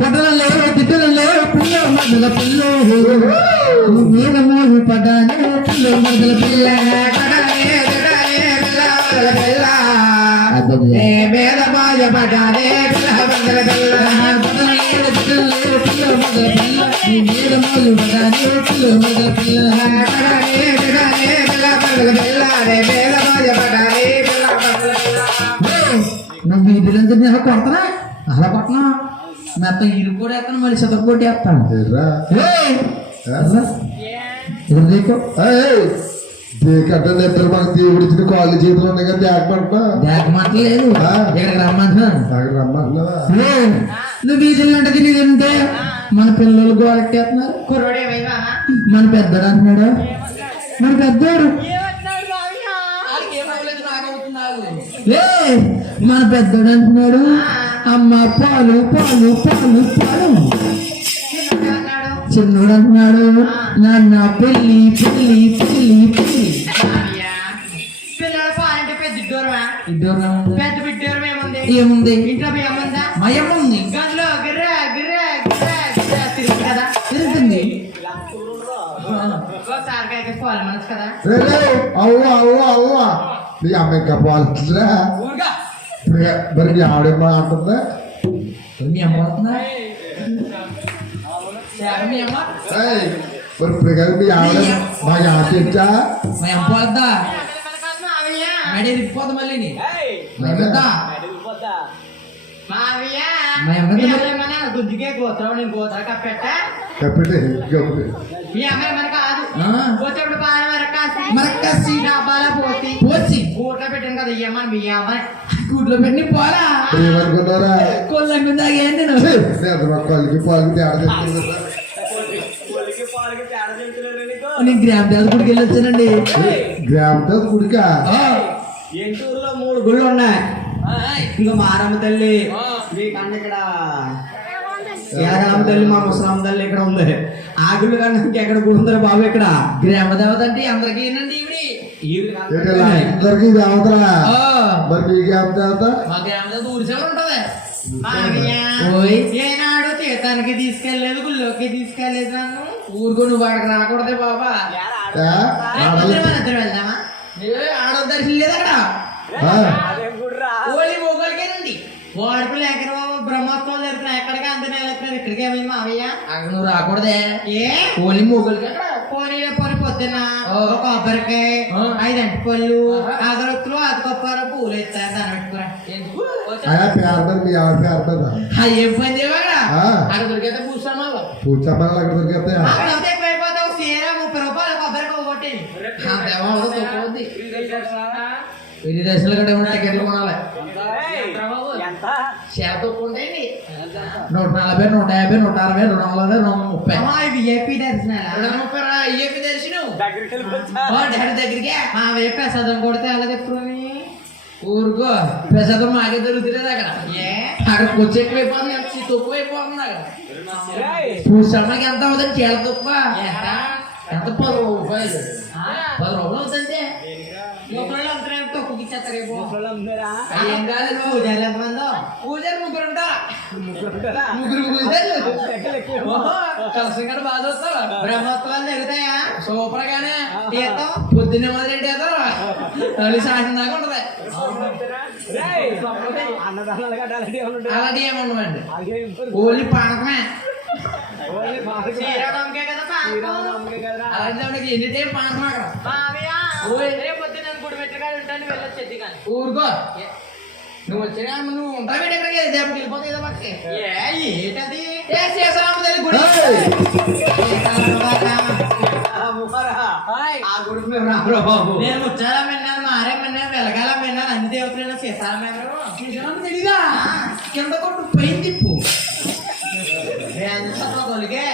కొట్టలలో తిట్టలలో పిల్ల మొదల పిల్ల. మీద మోహు పిల్ల మొదల పిల్ల. కడలే, మీద బాజ పడ్డానే పిల్ల. పిల్ల. పిల్ల. మొదల పిల్ల. మీద మోహు పడ్డానే పిల్ల మొదల పిల్ల. కడలే, పిల్ల వందల పిల్ల. నువ్వు అలా కొట్టనా మొత్తం ఇరు కూడా మళ్ళీ సతకు కొట్టి వేస్తాను మాకు దేవుడి ఇచ్చిన కాళ్ళు చేతులు ఉన్నాయి కదా దేకమంటున్నా రమ్మంటున్నాను రమ్మంటున్నావా! నువ్వు వీధులు అంటే తినేది ఉంటే మన పిల్లలు ఏమైందా? మన పెద్దడు అంటున్నాడు? మన పెద్దోడు? మన పెద్దోడు అంటున్నాడు. అమ్మ పాలు పాలు పాలు పాలు. చిన్నోడు అంటున్నాడు నాన్న పెళ్ళి పెళ్ళి పెళ్ళి పెళ్ళి. ఏముంది? ఉంది? గదిలో గిర్రా గిర్రా గిర్రా గిర్రా తిరుగుతుంది కదా? తిరుగుతుంది. అవ్వ అవ్వ అవ్వ. నీ అమ్మ ఇంకా పోల్చురా మరి మీ ఆవిడేమో అంటుందా మీ అమ్మ వస్తుందా మీ అమ్మ ఏయ్, మరి ఇప్పుడు మీ ఆవిడ మా ఆశించా మా అమ్మ పోద్దా మావయ్య మెడ ఇరిగిపోద్ది మళ్ళీ నీ. మా అమ్మ వద్దా? మావయ్య గుద్దికే గోత్రం నేను గోత్ర కప్పెట్ట కప్పితే మీ అమ్మాయి మన కాదు ఆ. వచ్చేప్పుడు బాగా మరకాసి మరక్కాసి. డబ్బాల పోసి పోసి గూట్లో పెట్టాను కదా ఇయ్యమ్మని మీ అమ్మాయి కూట్లో పెట్టి పోరా ఏమనుకున్నారా కొల్లంగా తాగేయండి కళ్ళకి పాలకి తేడా నేను గ్రామ దేవత గుడికి వెళ్ళి వచ్చానండి గ్రామంతో గుడికా ఎంటూరులో మూడు గుళ్ళు ఉన్నాయి ఇంకా మారమ్మ తల్లి మీకన్నా ఇక్కడ తల్లి మా తల్లి ఇక్కడ ఉంది? ఆ గుళ్ళు కన్నా ఇంకెక్కడ గుడి ఉందిరా బాబు ఇక్కడ. గ్రామ దేవత అంటే అందరికీ ఏనండి ఇలా అందరికీ దేవతరా ఆ, మరి మీకు ఏం దేవత? మా గ్రామ దేవత ఊరి చివర ఉంటది. ఏనాడు తీర్థానికి తీసుకెళ్ళేదు గుళ్ళోకి తీసుకెళ్ళేదు నన్ను. ఊరుకో నువ్వు వాడికి రాకూడదే బాబా. వెళ్దామా ఏ, ఆడవ దర్శనం లేదు అక్కడ. వాడుకులు ఎక్కడ బ్రహ్మోత్సవాలు జరుగుతున్నాయి. ఎక్కడికి అంత వెళ్తున్నారు ఇక్కడికి ఏమైంది మావయ్య? అక్కడ నువ్వు రాకూడదే. ఏ? ఓన్లీ మొగోళ్ళకి అక్కడ. పోనీ పోనీ పొద్దున్న ఓ. ఒక కొబ్బరికాయ ఆ. ఐదు అంటి పళ్ళు. అగరొత్తులు అదకొప్పారు పూలు ఇస్తారు దాని పెట్టుకురా పని చేయవు? అక్కడ దొరికితే అక్కడ దొరికితే ఎక్కువైపోతావు. చీర ముప్పై రూపాయలు ఒకటి. దశలు కూడా టికెట్లు కొనాలి. నూట నలభై నూట యాభై నూట అరవై రెండు వందల నూట ముప్పై. విఐపి దర్శనాలు? రెండు ముప్పై రా ఇయ్యపి దర్శనం. డాడీ దగ్గరికి. మా వైపు ప్రసాదం కొడితే అలాగే ఎప్పుడు ఊరుకో ప్రసాదం మాకే దొరుకుతుంది అక్కడ. ఏ? అక్కడ వచ్చి ఎక్కువైపోతుంది ఎంత తక్కువ అయిపోతుంది అక్కడ. పూసమ్మకి ఎంత అవుతుంది? చీల తక్కువ ఎంత? ఎంత? పది రూపాయలు. పది రూపాయలు అవుతుంది కాదు పూజలు ఎంతమందో పూజలు ముగ్గురు ఉంటారా? ముగ్గురు పూజలు కలసం కూడా బాగా చూస్తావా బ్రహ్మోత్సవాలు జరుగుతాయా? సూపర్ గానే తీర్థం పొద్దున్నే తల్లి సాయంత్రం దాకా ఉంటది. అలాంటి ఏమన్నామండి ఓన్లీ పానకమే. అలాంటి ఎన్ని టైం పానకం అక్కడ? మావయ్య, ఓయ్. రేపు పొద్దున్న నేను గుడి పెట్టుకాడు ఉంటాను వెళ్ళొచ్చేది కానీ ఊరుకో నువ్వు వచ్చినా నువ్వు ఉంటావు ఎక్కడికి దేపకి వెళ్ళిపోతాయి కదా పక్కకి ఏ ఏంటది ఏ శేషరామ తల్లి గుడి ఆ గుడికి మేము రామురా బాబు నేను ముచ్చాలా విన్నాను మారే విన్నాను వెలగాల విన్నాను అన్ని దేవతలు సీతారాం విన్నారు శేషరామ తెలీదా కింద కొట్టు పైన తిప్పు తొలిగే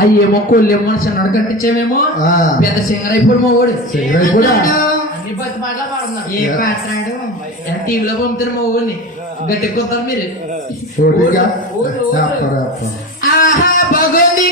అయ్యేమో కొల్లేమో చిన్నడు కట్టించామేమో ఆ. పెద్ద సింగర్ అయిపోడు మా ఏ పాడుతున్నాడు టీవీలో పంపుతారు మా ఊరిని గట్టి కొత్తారు మీరు. ఆహా భగవంతి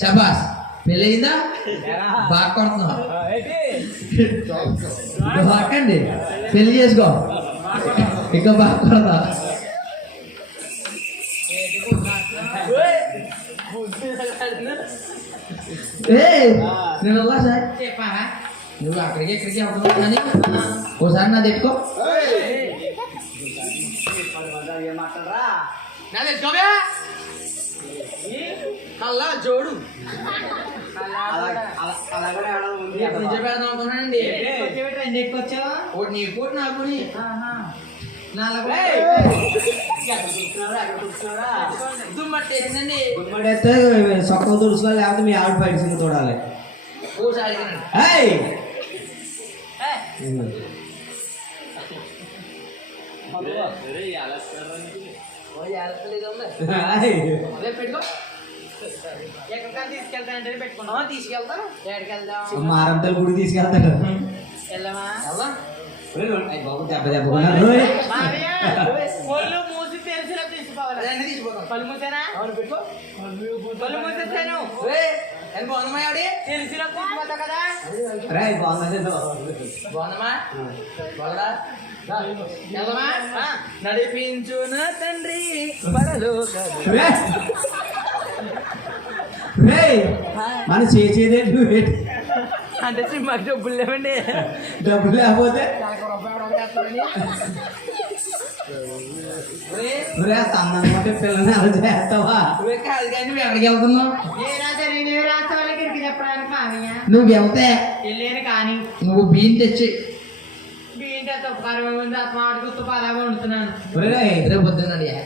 శబాస్ పెళ్ళి అయిందా బాగా కొడుతున్నావు బాకండి పెళ్ళి చేసుకో ఇంకా బాగా కొడతా ఏ నేను అలా సార్ చెప్పారా నువ్వు అక్కడికి ఇక్కడికి అవుతున్నావు కానీ ఓసారి నా తెచ్చుకో నా తెచ్చుకోవే కల్లా జోడు పెడదాం అనుకున్నానండి ఒకటి నీకు ఒకటి నాకు దుమ్మట్టేసిందండి గుమ్మడైతే సొక్కలు తుడుచుకోవాలి లేకపోతే మీ ఆవిడ సింగ్ చూడాలి ఓసారి ఏయ్! ఏయ్! తీసుకెళ్తానంటే పెట్టుకున్నా తీసుకెళ్తాను. ఎక్కడికి వెళ్దాం మారంతల గుడి తీసుకెళ్తాడు. వెళ్దామా వెళ్దాం బాబు దెబ్బ దెబ్బ కొన్నారు. రోయ్. ఒళ్ళు మూసి తెరిచిలా తీసుకోవాలి తీసిపోతాం. కళ్ళు మూసానా అవును పెట్టుకో. మూసేసాను. బాగుందమ్మా ఆవిడ? కదా? బాగుంది బాగుందమ్మా. బాగుందా? నడిపించు నా తండ్రి. రేయ్, మన చేసేదే? అంటే సినిమాకి డబ్బులు లేవండి. డబ్బులు లేకపోతే? రే తన్నమాట పిల్లని అలా చేస్తావా? కాదు కానీ నువ్వు ఎక్కడికి వెళ్తున్నావు? నువ్వు వెళ్తే నువ్వు బియ్యం తెచ్చి బీంటే తప్పకారం ఉంది అతను ఆడుకు ఉత్తు అలాగే వండుతున్నాను రేయ్, రేపు పొద్దున్న అడిగా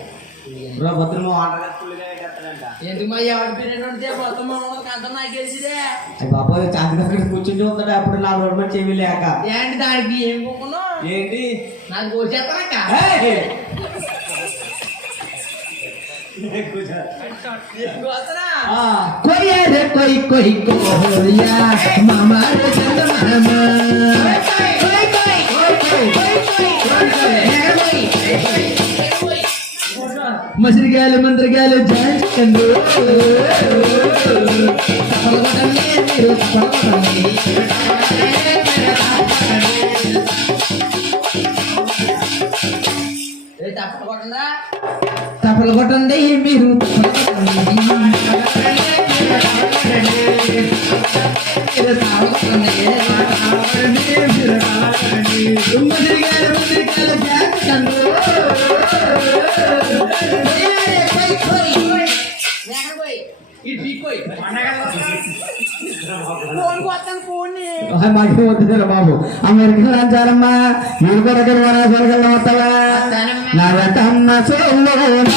బ్రో భద్రమ వాటర్ ఫుల్గా పెట్టేస్తాడంట. ఎందుకు మా ఎవరి బిర్యానీ వండితే మొత్తం మా అంతా నాకు తెలిసిదే అయ్ బాబోయ్ చాంతి దగ్గర కూర్చుని చూస్తాడు అప్పుడు నా రోడ్డు మీద చెవి లేక ఏంటి దానికి ఏం కొనుక్కున్నావు ఏంటి నాకు కోసేస్తానక్క ఏయ్! కోసరా ఆ, कोई रे कोई कोई कोरिया मामा रे चंद मामा మసిరిగాయలు మంత్రిగాయలు జాయించండు తప్పలు కొట్టండి మీరు తప్పలు కొట్టండి. మీరు ఫోన్ కొత్తాను ఫోన్ మాకు వద్దురా బాబు అమెరికా రాజారమ్మా మీరు కొరకలు మన కొరకలు వస్తావా నరకమ్మ సోలోనా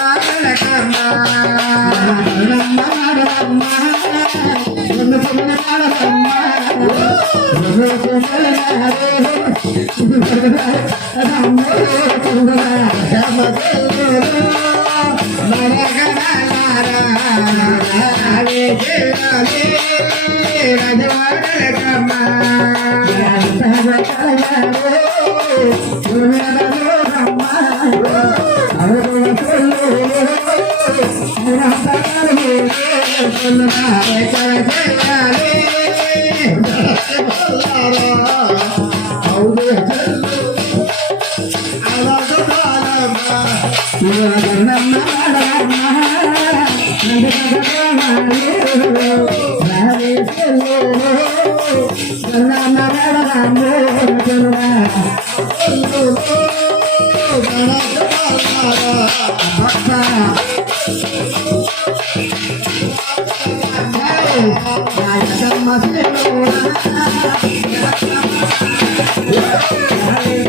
తీసిపోతా తీసిపోతుంది మరి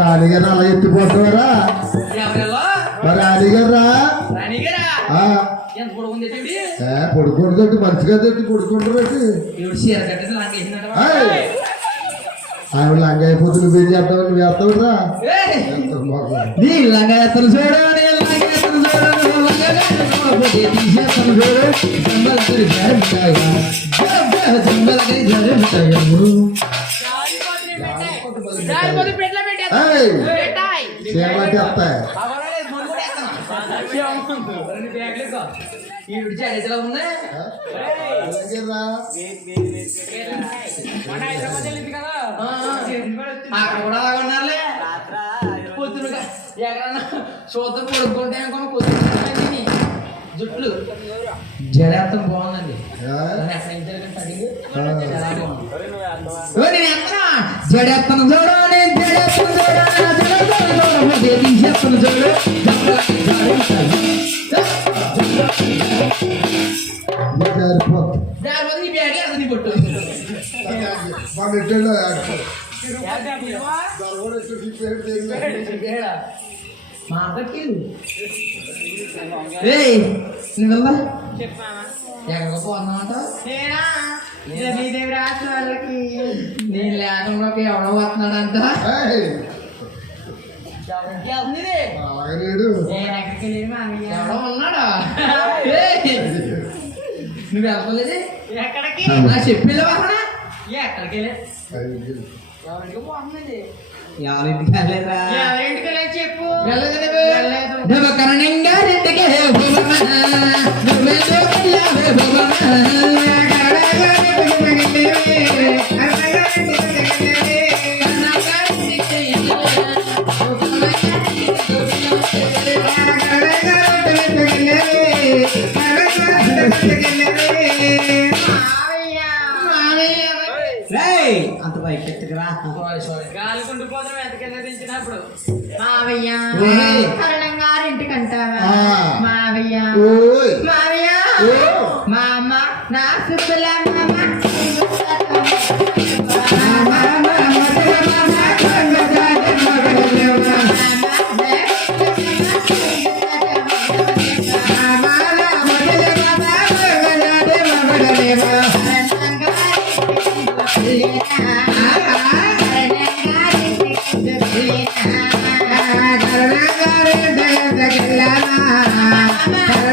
రాణిగారు అలా ఎత్తిపోతారా ఎవరెల్లో మరి రాణిగారా అలా ఆ, మరి పొడుగుంది ఏంటి? ఏ, మంచిగా తట్టి పడుకుంటారంటే ఆవిడ లంగా అయిపోతుంది మీరు చేస్తావు నువ్వు వేస్తావురా నీ చూడు చూడు. జంబలకరి వస్తాయి అక్కడ కూడా ఉన్నారులే. పొద్దున ఎక్కడన్నా చూద్దాం పడుకుంటే అనుకుని పొద్దున జుట్లు జడేత్తం బాగుందండి చూడు నేను చూడు చూడు జరమిటాయా ఇది సరిపోతుంది. దాని వల్ల నీ బ్యాగ్ అది నీ పొట్టు మా నెట్టెల్లో ఆడుకో. దొరకడు వచ్చి ఈ పేరు తెలియదు. మా అక్కకి ఏయ్. నువ్వు వెళ్ళా ఎక్కడికి పోతున్నామంట నేను లేకుండా ఎవడో లేడు. ఎవడో ఉన్నాడా? ఏయ్! నువ్వు వెళ్తలేదు ఎక్కడికి? నా చెప్పిల్లు వాహన ఎక్కడికి వెళ్ళే. ఎవరికి పోతుంది ఎవరింటికి ఎవరింటికి చెప్పు. వెళ్ళలేదు. వెళ్ళలేదు. నువ్వు కరణంగారింటికి నువ్వే ఎంతకెళ్ళి దించినప్పుడు మావయ్య ఓయ్. కరణంగారింటికంటావా ఆ. మావయ్య ఓయ్! మావయ్య ఓ! మా అమ్మ నా సుబ్బుల మామ Bye-bye.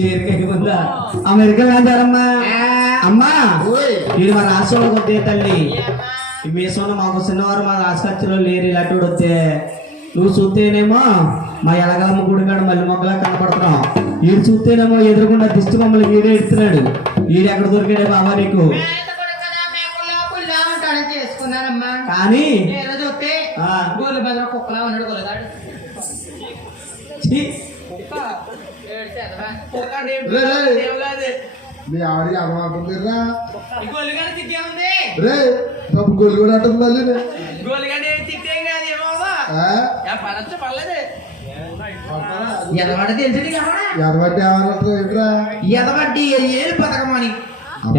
చీరకెక్కుందా అమెరికా వెళ్ళారమ్మా అమ్మా ఓయ్. ఇది మా రాష్ట్రంలో కొద్దే తల్లి. మీసంలో మాకు చిన్నవారు మా రాజకక్షలో లేరు ఇలాంటి వాడు వస్తే. నువ్వు చూస్తేనేమో మా ఎలగలమ్మ గుడికాడు మళ్ళీ మొక్కలా కనపడుతున్నావు. వీడు చూస్తేనేమో ఎదురుకుండా దిష్టి మమ్మల్ని వీడే ఎడుతున్నాడు వీడు ఎక్కడ దొరికాడే బాబా నీకు? కానీ కుక్కలా ఉన్నాడు గొలగాడు ఛీ, ఏడు చదవా కుక్క రేపు రే, రే. దేవులాది. మీ ఆవిడ ఉంది రే. గొల్లు కూడా అంటుంది మళ్ళీ ఎదవాడ తెలుసు ఎదబట్టి ఏమన్నట్టు ఏంట్రా? ఎదవడ్డి ఏళ్ళు పథకం అని.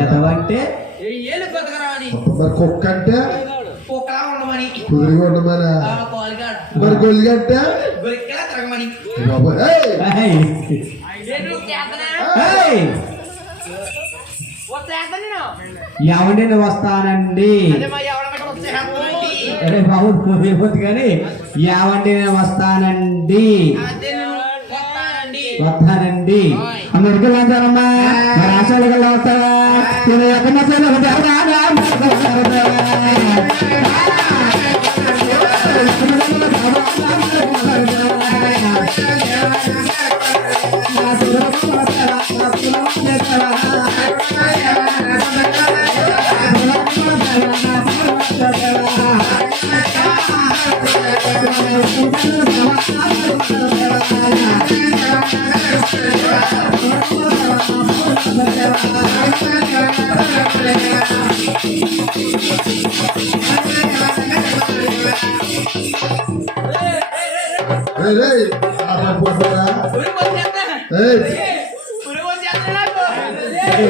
ఎదవంటే ఏ ఏళ్ళు బతకరా అని. మరి కుక్క అంటే కుక్కలా ఉండమని. కుదిరిగా ఉండమని? మరి గొల్లి అంటే గొలికలా తిరగమని. ఎవడి వస్తానండి? అరే బాబు పోయిపోద్ది కానీ యావండి నేను వస్తానండి. వస్తానండి. వస్తానండి అమెరికా వెళ్తానమ్మా మా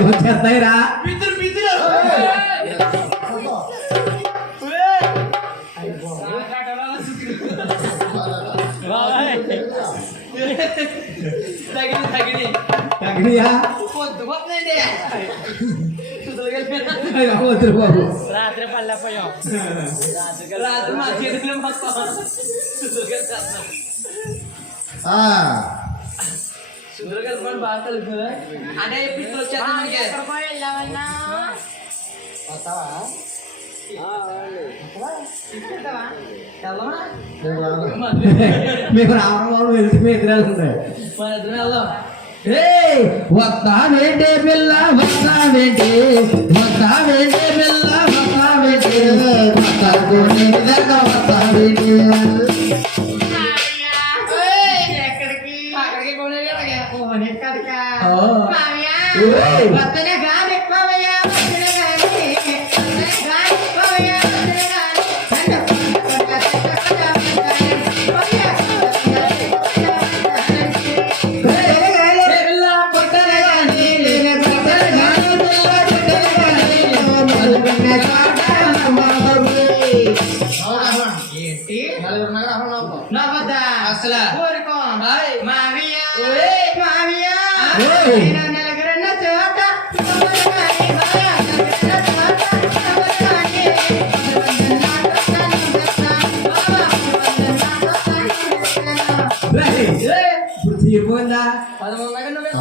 వచ్చేస్తాయిరా. పితులు పితులు తగిలి తగిలి తగిలియా పొద్దు పోతుందండి వద్దు బాబు. రాత్రి పల్లెపోయాం రాత్రి మా చేతులు మొత్తం. పని బాగా కలుగుతుందా అనే రాను. మీకు రావడం వెళ్తే మీ ఎదురాలు ఉంటాయి మన ఇద్దరం వెళ్దాం. వస్తావేంటి పిల్ల వస్తావేంటి? వస్తావేంటి పిల్ల వస్తావేంటి? వస్తావేంటి? నగరం నా వద్ద అసలు. ఊరుకో. హాయ్.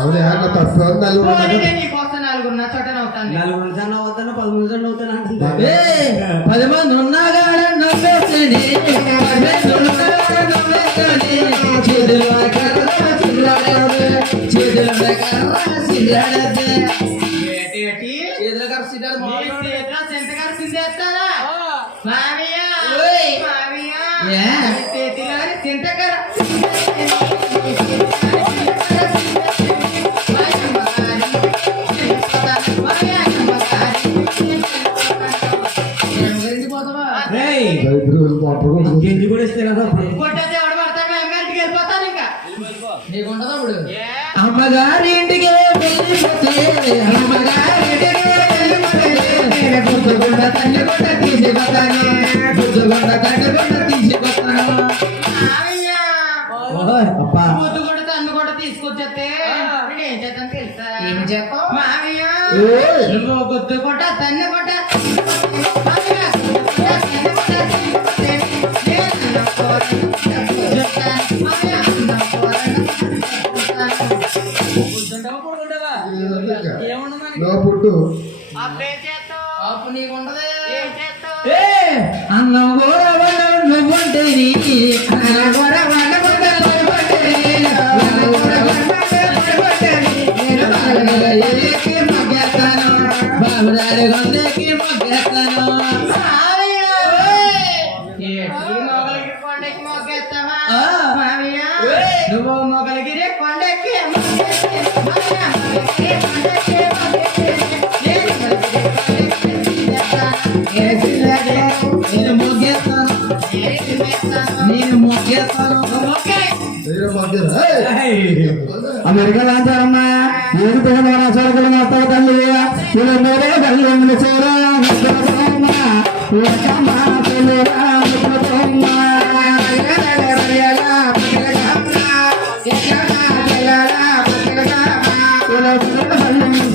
అవునే అన్న తప్పు నలుగురు జన్న అవుతాను పదమూడు జన్న అవుతాను పది మంది ఉన్నాగాడ నవ్వేసని చేతులు చేతులు కదా కొట్టేసి ఎవడు పడతాడు? అమెరికాకి వెళ్ళిపోతాను ఇంకా. నీకు ఉండదా ఇప్పుడు అమ్మగారి ఇంటికి అమ్మగారి గుర్తుకుండా తల్లి కొండ తీసుకొస్తాను గుర్తుకుండా తల్లి కొండ తీసుకొస్తాను మామయ్య ఓయ్, అబ్బా. ముద్దు కూడా తన్ను కూడా తీసుకొచ్చేస్తే ఏం చేద్దాం తెలుసా? ఏం చెప్పావు. నువ్వు కొట్ట తన్ను కొట్ట. లోపుట్టు అందం కూడా నువ్వుంటే నువ్వు మొగలగిరే కొండకే నేను మొగ్గేస్తాను నేను మొగ్గేస్తాను అమెరికా లాంచారమ్మా ఏడు పిల్లలు రాసాలు మాస్తా తల్లి వీళ్ళందరూ తల్లి చేరా